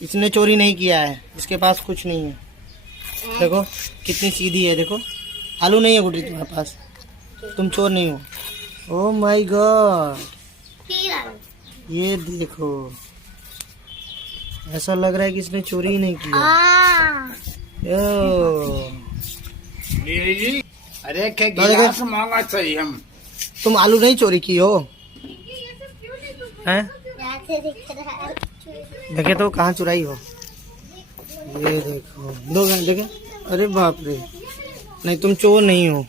इसने चोरी नहीं किया है, इसके पास कुछ नहीं है। देखो कितनी सीधी है, देखो आलू नहीं है गुड्डी तुम्हारे पास, तुम चोर नहीं हो। ओह माय गॉड, ये देखो ऐसा लग रहा है कि इसने चोरी ही नहीं किया। अरे क्या गिलास मांगा चाहिए हम। तुम आलू नहीं चोरी की हो हैं? देखे तो कहाँ चुराई हो। ये देखो 2 घंटे के, अरे बाप रे, नहीं तुम चोर नहीं हो।